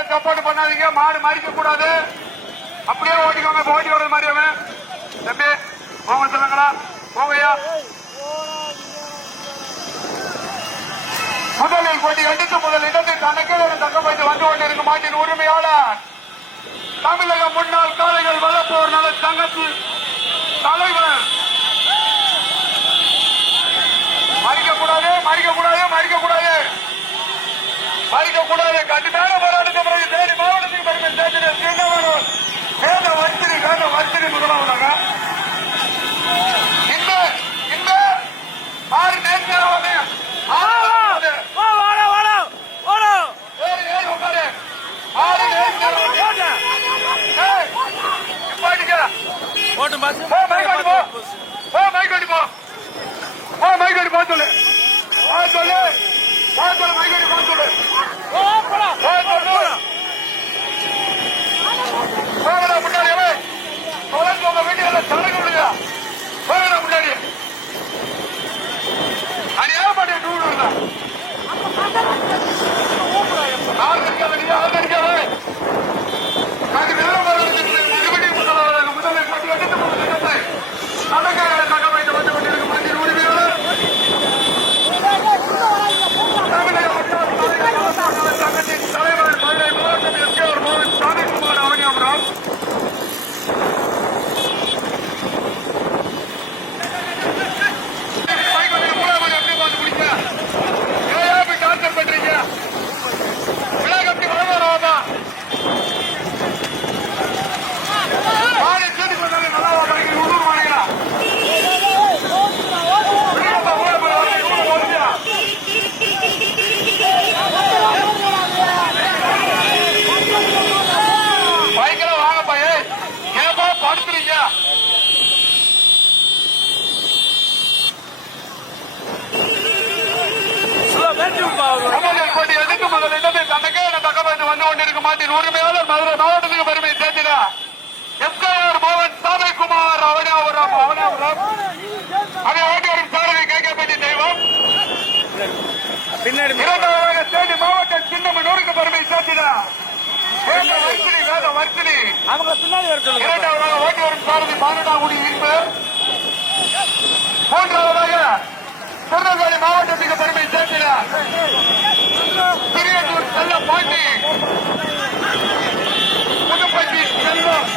மாட்டை சப்போர்ட் பண்ணாதீங்க. மாடு மறிக்க கூடாது. அப்படியே ஓட்டிக்கோங்க. இப்ப ஓட்டி வர்றது மாதிரி அவன் தம்பி போங்க சொல்லுங்களா போங்கய்யா முதலில் போட்டி எடுத்து முதல் இடத்தில் ஒரு தங்க வைத்து வந்து கொண்டிருக்கும் மாட்டின் உரிமையாளர். தமிழக முன்னாள் காலைகள் வளர்ப்போர் நல சங்கத்தின் தலைவர் மறிக்க கூடாது மறிக்க கூடாது மறிக்க கூடாது மறிக்க கூடாது கடுமையான போராட்டத்தை பிறகு தேடி மாவட்டத்துக்கு பெருமை சேர்த்து சின்னவர்கள் வேத வர்த்தினி வேத வர்த்தினி முதலாவதாக இந்த இந்த ஆறு நேர்மையாவது ஆறு வா வாடா வாடா வாடா ஏறு ஏறு உட்காரு ஆறு நேர்மையாவது ஏய், நிப்பாட்டுங்க. ஓட்டு பாத்து. போ மைக் அடி போ. போ மைக் போ போ. கொடி எதுக்கு முதல் இடத்தை தனக்கே தகவல் வந்து கொண்டிருக்கும். மாட்டின் உரிமையாளர் மதுரை மாவட்டத்துக்கு பெருமை சேர்க்கிறார் எஸ்கேஆர் மோகன் சாமிக்குமார் அவனாபுரம் அவனாபுரம் அதை ஓட்டி வரும் சாரதி கேட்கப்பட்ட தெய்வம். பின்னாடி இரண்டாவதாக தேனி மாவட்டம் சின்னமனூருக்கு பெருமை வேத வர்த்தினி வேத வர்த்தினி அவங்க பின்னாடி இரண்டாவதாக ஓட்டி வரும் சாரதி மானுடாகுடி இன்பு மூன்றாவதாக திருநெல்வேலி மாவட்டத்துக்கு பெருமை சேர்க்கிறார் பெரியதூர் செல்ல பாண்டி புதுப்பட்டி செல்வம்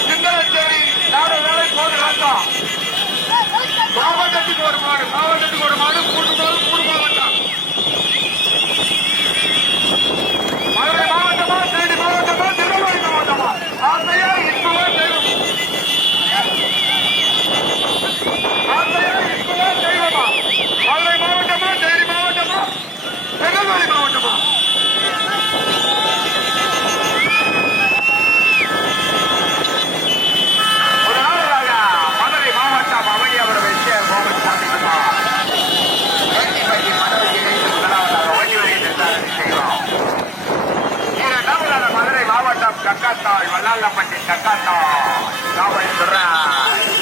சிந்தனச்சேரி நாடு வேலை போகிறாங்க மாவட்டத்துக்கு ஒரு மாடு மாவட்டத்துக்கு ஒரு மாடு மூன்று மாடு மூணு மாவட்டம் மதுரை மாவட்டமா தேனி மாவட்டமா திருநெல்வேலி மாவட்டமா ஆசையா இன்பமா தெய்வம் ஆசையா இன்பமா தெய்வமா மதுரை மாவட்டமா தேனி மாவட்டமா திருநெல்வேலி மாவட்டமா ஒரு நாளாக மதுரை மாவட்டம் அவனியாபுரம் எஸ்கே மோகன் சாமிக்குமார் வேண்டிப்பட்டி மதுரை இணைந்து முதலாவதாக ஓடி வருகின்ற செய்கிறோம் இரண்டாவதாக மதுரை மாவட்டம் கக்காத்தாள் வல்லாளப்பட்டி கக்காத்தாள் காவல்துறை